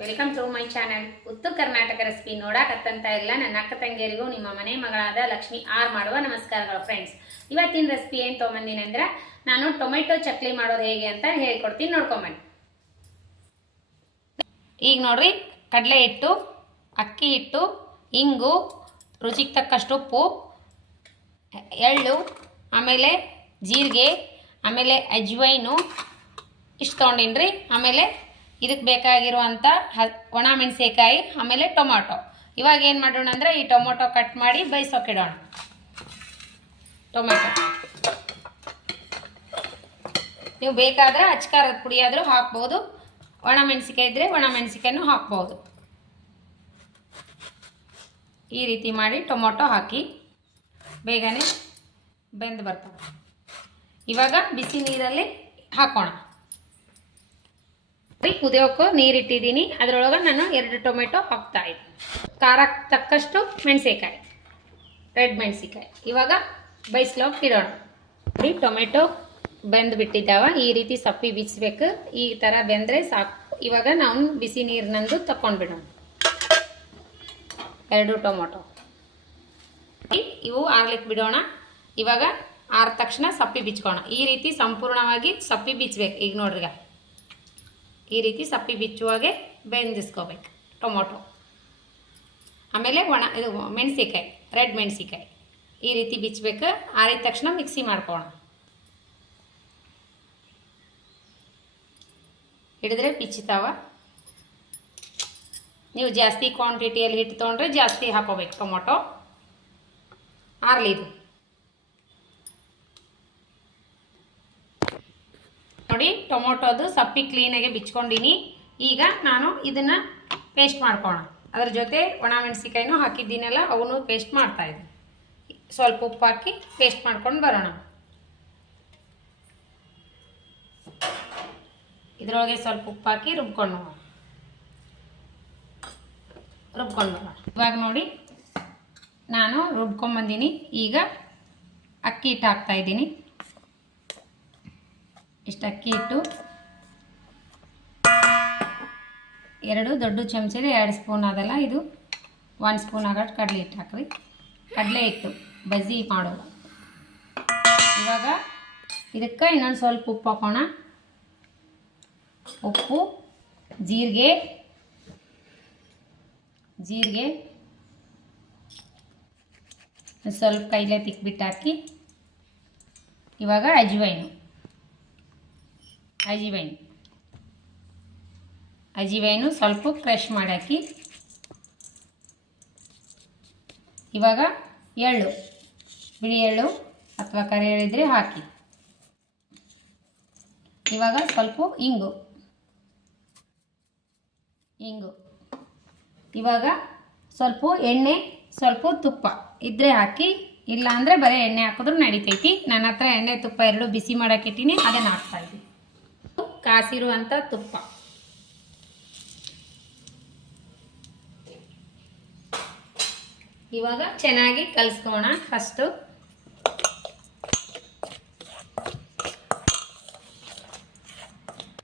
Welcome to my channel. ಉತ್ತರ Karnataka recipe ನೋಡಾಕತ್ತಂತ ಎಲ್ಲ ನನ್ನ ಅಕ್ಕ ತಂಗಿಯರಿಗೂ ನಿಮ್ಮ ಮನೆ ಮಗಳಾದ ಲಕ್ಷ್ಮಿ ಆರ್ ಮಾಡುವ ನಮಸ್ಕಾರಗಳು ಫ್ರೆಂಡ್ಸ್. ಇವತ್ತಿನ ರೆಸಿಪಿ ಏನು ತೊಗೊಂಬಂದಿನಿ ಅಂದ್ರೆ ನಾನು ಟೊಮೆಟೊ ಚಕ್ಲಿ ಮಾಡೋದು ಹೇಗೆ ಅಂತ ಹೇಳ್ಕೊಡ್ತೀನಿ, ನೋಡ್ಕೊಂಬನ್ನಿ. ಈಗ ನೋಡ್ರಿ, ಕಡಲೆ ಹಿಟ್ಟು, ಅಕ್ಕಿ ಹಿಟ್ಟು, ಇಂಗು, ರುಚಿಗೆ ತಕ್ಕಷ್ಟು ಉಪ್ಪು, ಎಳ್ಳು, ಆಮೇಲೆ ಜೀರಿಗೆ, ಆಮೇಲೆ ಅಜ್ವೈನು ಇಷ್ಟು ತೊಗೊಂಡಿನ್ರಿ. ಆಮೇಲೆ ಇದಕ್ಕೆ ಬೇಕಾಗಿರುವಂಥ ಒಣ ಮೆಣಸಿನಕಾಯಿ, ಆಮೇಲೆ ಟೊಮೊಟೊ. ಇವಾಗ ಏನು ಮಾಡೋಣ ಅಂದರೆ ಈ ಟೊಮೊಟೊ ಕಟ್ ಮಾಡಿ ಬೇಯಿಸೋಕಿಡೋಣ. ಟೊಮೆಟೊ ನೀವು ಬೇಕಾದರೆ ಅಚ್ಕಾರದ ಪುಡಿ ಆದರೂ ಹಾಕ್ಬೋದು, ಒಣ ಮೆಣಸಿಕಾಯಿ ಇದ್ದರೆ ಒಣ ಮೆಣಸಿಕಾಯಿನೂ ಹಾಕ್ಬೋದು. ಈ ರೀತಿ ಮಾಡಿ ಟೊಮೊಟೊ ಹಾಕಿ ಬೇಗನೆ ಬೆಂದು ಬರ್ತವೆ. ಇವಾಗ ಬಿಸಿ ನೀರಲ್ಲಿ ಹಾಕೋಣ. ಕುದಿಯೋಕ್ಕೂ ನೀರಿಟ್ಟಿದ್ದೀನಿ, ಅದರೊಳಗೆ ನಾನು 2 ಟೊಮೆಟೊ ಹಾಕ್ತಾ ಇದ್ದೀನಿ. ಖಾರಕ್ಕೆ ತಕ್ಕಷ್ಟು ಮೆಣಸಿಕಾಯಿ, ರೆಡ್ ಮೆಣಸಿಕಾಯಿ. ಇವಾಗ ಬೇಯಿಸ್ಲೋಕೆ ಇಡೋಣ. ನೋಡಿ, ಟೊಮೆಟೊ ಬೆಂದು ಬಿಟ್ಟಿದ್ದಾವ. ಈ ರೀತಿ ಸಪ್ಪಿ ಬಿಚ್ಚಬೇಕು, ಈ ಥರ ಬೆಂದರೆ ಸಾಕು. ಇವಾಗ ನಾವು ಬಿಸಿ ನೀರಿನಂದು ತಗೊಂಡ್ಬಿಡೋಣ. 2 ಟೊಮೊಟೊ ಇವು ಆರ್ಲಿಕ್ಕೆ ಬಿಡೋಣ. ಇವಾಗ ಆರಿದ ತಕ್ಷಣ ಸಪ್ಪಿ ಬಿಚ್ಕೋಣ. ಈ ರೀತಿ ಸಂಪೂರ್ಣವಾಗಿ ಸಪ್ಪಿ ಬಿಚ್ಚಬೇಕು. ಈಗ ನೋಡ್ರಿ, ಈ ರೀತಿ ಸಪ್ಪಿ ಬಿಚ್ಚುವಾಗೆ ಬೆಂದಿಸ್ಕೋಬೇಕು ಟೊಮೊಟೊ. ಆಮೇಲೆ ಇದು ಮೆಣಸಿಕಾಯಿ, ರೆಡ್ ಮೆಣಸಿಕಾಯಿ ಈ ರೀತಿ ಬಿಚ್ಚಬೇಕು. ಆರಿದ ತಕ್ಷಣ ಮಿಕ್ಸಿ ಮಾಡ್ಕೋಣ. ಹಿಡಿದ್ರೆ ಬಿಚ್ಚುತ್ತಾವ. ನೀವು ಜಾಸ್ತಿ ಕ್ವಾಂಟಿಟಿಯಲ್ಲಿ ಹಿಟ್ಟು ತೊಗೊಂಡ್ರೆ ಜಾಸ್ತಿ ಹಾಕೋಬೇಕು ಟೊಮೊಟೊ. ಆರ್ಲಿದು ನೋಡಿ, ಟೊಮೊಟೊದು ಸಪ್ಪಿ ಕ್ಲೀನಾಗಿ ಬಿಚ್ಕೊಂಡಿನಿ. ಈಗ ನಾನು ಇದನ್ನು ಪೇಸ್ಟ್ ಮಾಡ್ಕೋಣ. ಅದರ ಜೊತೆ ಒಣ ಮೆಣಸಿಕಾಯಿನೂ ಹಾಕಿದ್ದೀನಲ್ಲ, ಅವನು ಪೇಸ್ಟ್ ಮಾಡ್ತಾ ಇದ್ದೀನಿ. ಸ್ವಲ್ಪ ಉಪ್ಪು ಹಾಕಿ ಪೇಸ್ಟ್ ಮಾಡ್ಕೊಂಡು ಬರೋಣ. ಇದರೊಳಗೆ ಸ್ವಲ್ಪ ಉಪ್ಪು ಹಾಕಿ ರುಬ್ಕೊಂಡು ಬರೋಣ. ಇವಾಗ ನೋಡಿ, ನಾನು ರುಬ್ಕೊಂಬಂದಿನಿ. ಈಗ ಅಕ್ಕಿ ಹಿಟ್ಟು ಹಾಕ್ತಾ ಇದ್ದೀನಿ. ಇಷ್ಟು ಅಕ್ಕಿ ಹಿಟ್ಟು, 2 ದೊಡ್ಡ ಚಮಚದ 2 ಸ್ಪೂನ್ ಅದಲ್ಲ, ಇದು 1 ಸ್ಪೂನ್ ಆಗೋಷ್ಟು ಕಡಲೆ ಹಿಟ್ಟು ಹಾಕ್ರಿ. ಕಡಲೆ ಹಿಟ್ಟು ಬಜ್ಜಿ ಮಾಡೋದು. ಇವಾಗ ಇದಕ್ಕೆ ಇನ್ನೊಂದು ಸ್ವಲ್ಪ ಉಪ್ಪು ಹಾಕೋಣ. ಉಪ್ಪು, ಜೀರಿಗೆ ಸ್ವಲ್ಪ ಕೈಲೇ ತಿಕ್ಬಿಟ್ಟು ಹಾಕಿ. ಇವಾಗ ಅಜಿವೈನು ಸ್ವಲ್ಪ ಕ್ರಷ್ ಮಾಡಿ ಹಾಕಿ. ಇವಾಗ ಎಳ್ಳು, ಬಿಳಿ ಎಳ್ಳು ಅಥವಾ ಕರಿ ಎಳ್ಳಿದ್ರೆ ಹಾಕಿ. ಇವಾಗ ಸ್ವಲ್ಪ ಇಂಗು. ಇವಾಗ ಸ್ವಲ್ಪ ಎಣ್ಣೆ, ಸ್ವಲ್ಪ ತುಪ್ಪ ಇದ್ರೆ ಹಾಕಿ, ಇಲ್ಲ ಅಂದರೆ ಬರೀ ಎಣ್ಣೆ ಹಾಕಿದ್ರೂ ನಡಿತೈತಿ. ನನ್ನ ಹತ್ರ ಎಣ್ಣೆ ತುಪ್ಪ 2 ಬಿಸಿ ಮಾಡೋಕ್ಕಿಟ್ಟಿನಿ, ಅದನ್ನು ಹಾಕ್ತಾಯಿದ್ದೀನಿ. ಕಾಸಿರುವಂಥ ತುಪ್ಪ. ಇವಾಗ ಚೆನ್ನಾಗಿ ಕಲಿಸ್ಕೋಣ. ಫಸ್ಟು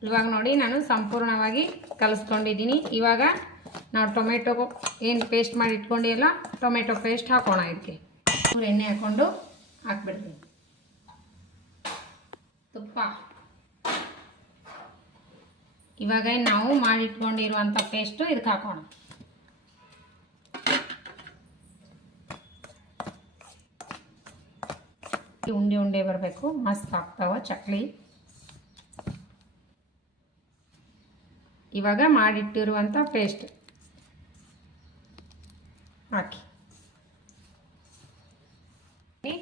ಇವಾಗ ನೋಡಿ, ನಾನು ಸಂಪೂರ್ಣವಾಗಿ ಕಲಿಸ್ಕೊಂಡಿದ್ದೀನಿ. ಇವಾಗ ನಾವು ಟೊಮೆಟೊ ಏನು ಪೇಸ್ಟ್ ಮಾಡಿ ಇಟ್ಕೊಂಡಿಲ್ಲ, ಟೊಮೆಟೊ ಪೇಸ್ಟ್ ಹಾಕೋಣ. ಇದಕ್ಕೆ ಎಣ್ಣೆ ಹಾಕ್ಕೊಂಡು ಹಾಕ್ಬಿಡ್ತೀನಿ. ತುಪ್ಪ. ಇವಾಗ ನಾವು ಮಾಡಿಟ್ಕೊಂಡಿರುವಂಥ ಪೇಸ್ಟು ಇದಕ್ಕೆ ಹಾಕೋಣ. ಉಂಡೆ ಬರಬೇಕು, ಮಸ್ತ್ ಆಗ್ತಾವ ಚಕ್ಲಿ. ಇವಾಗ ಮಾಡಿಟ್ಟಿರುವಂಥ ಪೇಸ್ಟ್ ಹಾಕಿ.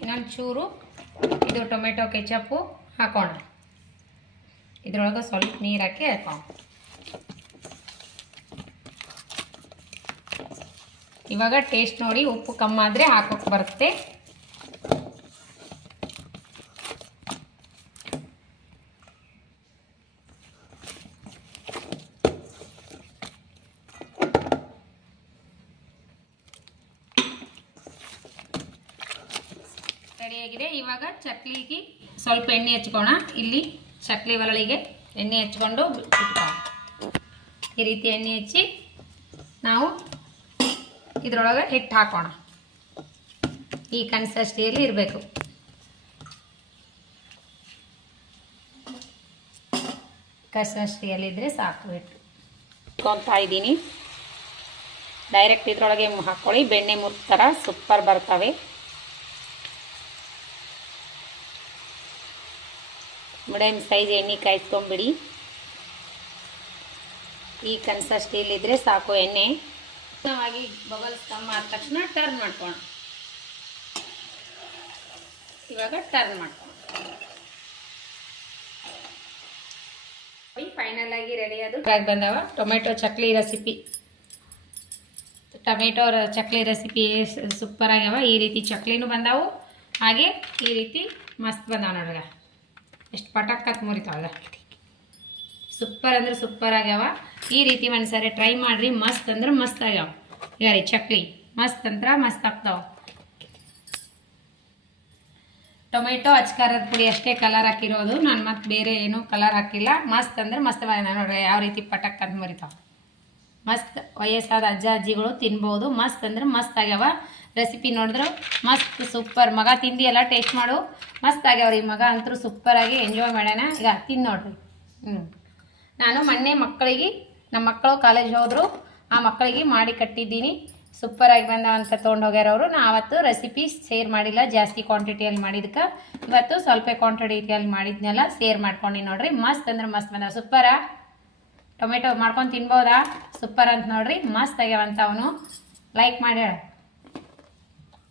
ಇನ್ನೊಂದು ಚೂರು ಇದು ಟೊಮೆಟೊ ಕೆಚಪ್ಪು ಹಾಕೋಣ. ಇದ್ರೊಳಗೆ ಸ್ವಲ್ಪ ನೀರು ಹಾಕಿ ಹಾಕೋಣ. ಇವಾಗ ಟೇಸ್ಟ್ ನೋಡಿ, ಉಪ್ಪು ಕಮ್ಮಾದರೆ ಹಾಕೋಕೆ ಬರುತ್ತೆ. ರೆಡಿಯಾಗಿದೆ. ಇವಾಗ ಚಕ್ಲಿಗೆ ಸ್ವಲ್ಪ ಎಣ್ಣೆ ಹಚ್ಕೋಣ. ಇಲ್ಲಿ ಚಕ್ಲಿ ಒರಳಿಗೆ ಎಣ್ಣೆ ಹಚ್ಕೊಂಡು ಇಟ್ಕೋಣ. ಈ ರೀತಿ ಎಣ್ಣೆ ಹಚ್ಚಿ ನಾವು ಇದರೊಳಗೆ ಹಿಟ್ಟು ಹಾಕೋಣ. ಈ ಕನ್ಸಿಸ್ಟೆನ್ಸಿಯಲ್ಲಿ ಇರಬೇಕು. ಕನ್ಸಿಸ್ಟೆನ್ಸಿಯಲ್ಲಿದ್ದರೆ ಸಾಕು. ಹಿಟ್ಟು ಇಟ್ಕೊತಾ ಇದ್ದೀನಿ. ಡೈರೆಕ್ಟ್ ಇದರೊಳಗೆ ಹಾಕ್ಕೊಳ್ಳಿ. ಬೆಣ್ಣೆ ಮುರ್ಕ್ ಥರ ಸೂಪರ್ ಬರ್ತವೆ. ಮೀಡಿಯಮ್ ಸೈಜ್ ಎಣ್ಣೆ ಕಾಯಿಸ್ಕೊಂಬಿಡಿ. ಈ ಕನ್ಸಿಸ್ಟೆನ್ಸಿಯಲ್ಲಿದ್ದರೆ ಸಾಕು. ಎಣ್ಣೆ ಆಗಿ ಬಬಲ್ಸ್ ಕಮ್ಮಿ ಆದ ತಕ್ಷಣ ಟರ್ನ್ ಮಾಡ್ಕೋಣ. ಇವಾಗ ಟರ್ನ್ ಮಾಡ್ಕೋಣ. ಫೈನಲ್ ಆಗಿ ರೆಡಿ ಅದು ಬಂದವ tomato chakli recipe. Tomato chakli recipe super ಆಗ್ಯಾವ. ಈ ರೀತಿ ಚಕ್ಲಿನೂ ಬಂದಾವು, ಹಾಗೆ ಈ ರೀತಿ ಮಸ್ತ್ ಬಂದಾವ ನೋಡ್ರಿ. ಎಷ್ಟು ಪಟಕ್ಕತ್ ಮುರಿತಾವ. ಸೂಪರ್ ಅಂದ್ರೆ ಸೂಪರ್ ಆಗ್ಯಾವ. ಈ ರೀತಿ ಒಂದ್ಸರಿ ಟ್ರೈ ಮಾಡಿರಿ. ಮಸ್ತ್ ಅಂದ್ರೆ ಮಸ್ತ್ ಆಗ್ಯಾವ. ಈಗ ರೀ ಚಕ್ಲಿ ಮಸ್ತ್ ಅಂದ್ರೆ ಮಸ್ತ್ ಆಗ್ತಾವ. ಟೊಮೆಟೊ ಅಚ್ಕಾರದ ಪುಡಿ ಅಷ್ಟೇ ಕಲರ್ ಹಾಕಿರೋದು. ನಾನು ಮತ್ತೆ ಬೇರೆ ಏನೂ ಕಲರ್ ಹಾಕಿಲ್ಲ. ಮಸ್ತ್ ಅಂದ್ರೆ ಮಸ್ತ್ ನೋಡ್ರಿ ಯಾವ ರೀತಿ ಪಟಕ್ ಅಂತ ಮರಿತಾವ. ಮಸ್ತ್ ವಯಸ್ಸಾದ ಅಜ್ಜ ಅಜ್ಜಿಗಳು ತಿನ್ಬೋದು. ಮಸ್ತ್ ಅಂದ್ರೆ ಮಸ್ತ್ ಆಗ್ಯಾವ. ರೆಸಿಪಿ ನೋಡಿದ್ರು ಮಸ್ತ್ ಸೂಪರ್. ಮಗ ತಿಂದಿ ಎಲ್ಲ ಟೇಸ್ಟ್ ಮಾಡು. ಮಸ್ತ್ ಆಗ್ಯಾವ್ರಿ. ಮಗ ಅಂತೂ ಸೂಪರಾಗಿ ಎಂಜಾಯ್ ಮಾಡ್ಯಾನ. ಈಗ ತಿಂದು ನೋಡ್ರಿ. ನಾನು ಮೊನ್ನೆ ಮಕ್ಕಳಿಗೆ, ನಮ್ಮ ಮಕ್ಕಳು ಕಾಲೇಜ್ ಹೋದರು, ಆ ಮಕ್ಕಳಿಗೆ ಮಾಡಿ ಕಟ್ಟಿದ್ದೀನಿ. ಸೂಪರಾಗಿ ಬಂದ ಅಂತ ತೊಗೊಂಡು ಹೋಗ್ಯಾರ ಅವರು. ನಾ ಅವತ್ತು ರೆಸಿಪಿ ಶೇರ್ ಮಾಡಿಲ್ಲ, ಜಾಸ್ತಿ ಕ್ವಾಂಟಿಟಿಯಲ್ಲಿ ಮಾಡಿದ್ಕೆ. ಇವತ್ತು ಸ್ವಲ್ಪ ಕ್ವಾಂಟಿಟಿಯಲ್ಲಿ ಮಾಡಿದ್ನೆಲ್ಲ ಶೇರ್ ಮಾಡ್ಕೊಂಡು ನೋಡ್ರಿ. ಮಸ್ತ್ ಅಂದ್ರೆ ಮಸ್ತ್ ಬಂದ. ಸೂಪರಾ. ಟೊಮೆಟೊ ಮಾಡ್ಕೊಂಡು ತಿನ್ಬೋದಾ? ಸೂಪರ್ ಅಂತ ನೋಡ್ರಿ. ಮಸ್ತ್ ಆಗ್ಯಾವಂತ. ಅವನು ಲೈಕ್ ಮಾಡಿ ಹೇಳ.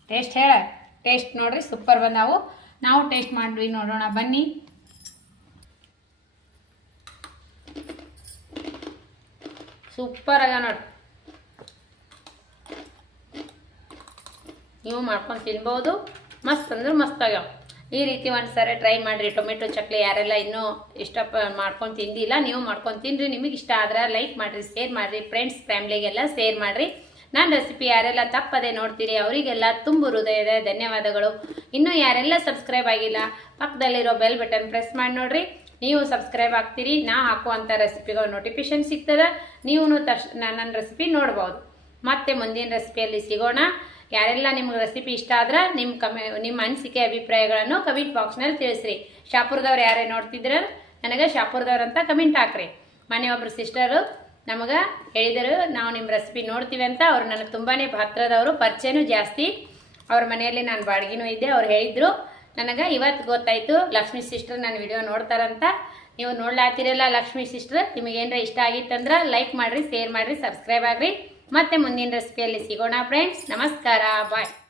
ಟೇಸ್ಟ್ ಹೇಳ. ಟೇಸ್ಟ್ ನೋಡ್ರಿ ಸೂಪರ್ ಬಂದಾವು. ನಾವು ಟೇಸ್ಟ್ ಮಾಡ್ರಿ ನೋಡೋಣ ಬನ್ನಿ. ಸೂಪರ್ ಆಗ ನೋಡ್ರಿ. ನೀವು ಮಾಡ್ಕೊಂಡು ತಿನ್ಬೋದು. ಮಸ್ತ್ ಅಂದ್ರೆ ಮಸ್ತ್ ಆಗ್ಯಾವ. ಈ ರೀತಿ ಒಂದ್ಸರಿ ಟ್ರೈ ಮಾಡಿರಿ. ಟೊಮೆಟೊ ಚಕ್ಲಿ ಯಾರೆಲ್ಲ ಇನ್ನೂ ಮಾಡ್ಕೊಂಡು ತಿಂದಿಲ್ಲ, ನೀವು ಮಾಡ್ಕೊಂಡು ತಿನ್ನಿರಿ. ನಿಮಗೆ ಇಷ್ಟ ಆದ್ರೆ ಲೈಕ್ ಮಾಡಿರಿ, ಶೇರ್ ಮಾಡಿರಿ. ಫ್ರೆಂಡ್ಸ್ ಫ್ಯಾಮ್ಲಿಗೆಲ್ಲ ಶೇರ್ ಮಾಡಿರಿ. ನನ್ನ ರೆಸಿಪಿ ಯಾರೆಲ್ಲ ತಪ್ಪದೆ ನೋಡ್ತೀರಿ ಅವರಿಗೆಲ್ಲ ತುಂಬ ಹೃದಯದ ಧನ್ಯವಾದಗಳು. ಇನ್ನೂ ಯಾರೆಲ್ಲ ಸಬ್ಸ್ಕ್ರೈಬ್ ಆಗಿಲ್ಲ ಪಕ್ಕದಲ್ಲಿರೋ ಬೆಲ್ ಬಟನ್ ಪ್ರೆಸ್ ಮಾಡಿ ನೋಡ್ರಿ. ನೀವು ಸಬ್ಸ್ಕ್ರೈಬ್ ಆಗ್ತೀರಿ, ನಾ ಹಾಕುವಂಥ ರೆಸಿಪಿಗಳು ನೋಟಿಫಿಕೇಶನ್ ಸಿಗ್ತದೆ. ನೀವು ನನ್ನ ರೆಸಿಪಿ ನೋಡ್ಬೋದು. ಮತ್ತೆ ಮುಂದಿನ ರೆಸಿಪಿಯಲ್ಲಿ ಸಿಗೋಣ. ಯಾರೆಲ್ಲ ನಿಮ್ಗೆ ರೆಸಿಪಿ ಇಷ್ಟ ಆದ್ರೆ ನಿಮ್ಮ ಅನಿಸಿಕೆ ಅಭಿಪ್ರಾಯಗಳನ್ನು ಕಮೆಂಟ್ ಬಾಕ್ಸ್ನಲ್ಲಿ ತಿಳಿಸ್ರಿ. ಶಾಪುರದವ್ರು ಯಾರೇ ನೋಡ್ತಿದ್ರೆ ನನಗೆ ಶಾಪುರದವ್ರು ಅಂತ ಕಮೆಂಟ್ ಹಾಕ್ರಿ. ಮನೆಯೊಬ್ಬರು ಸಿಸ್ಟರು ನಮಗೆ ಹೇಳಿದರು ನಾವು ನಿಮ್ಮ ರೆಸಿಪಿ ನೋಡ್ತೀವಿ ಅಂತ. ಅವ್ರು ನನಗೆ ತುಂಬಾ ಹತ್ತಿರದವರು, ಪರಿಚಯನೂ ಜಾಸ್ತಿ. ಅವ್ರ ಮನೆಯಲ್ಲಿ ನಾನು ಬಾಡಿಗೆನೂ ಇದ್ದೆ. ಅವ್ರು ಹೇಳಿದರು. ನನಗೆ ಇವತ್ತು ಗೊತ್ತಾಯಿತು ಲಕ್ಷ್ಮೀ ಸಿಸ್ಟರ್ ನನ್ನ ವಿಡಿಯೋ ನೋಡ್ತಾರಂತ. ನೀವು ನೋಡ್ಲಾತಿರಲ್ಲ ಲಕ್ಷ್ಮೀ ಸಿಸ್ಟರ್. ನಿಮಗೇನರ ಇಷ್ಟ ಆಗಿತ್ತಂದ್ರೆ ಲೈಕ್ ಮಾಡಿರಿ, ಶೇರ್ ಮಾಡಿರಿ, ಸಬ್ಸ್ಕ್ರೈಬ್ ಆಗಿರಿ. ಮತ್ತೆ ಮುಂದಿನ ರೆಸಿಪಿಯಲ್ಲಿ ಸಿಗೋಣ ಫ್ರೆಂಡ್ಸ್. ನಮಸ್ಕಾರ, ಬಾಯ್.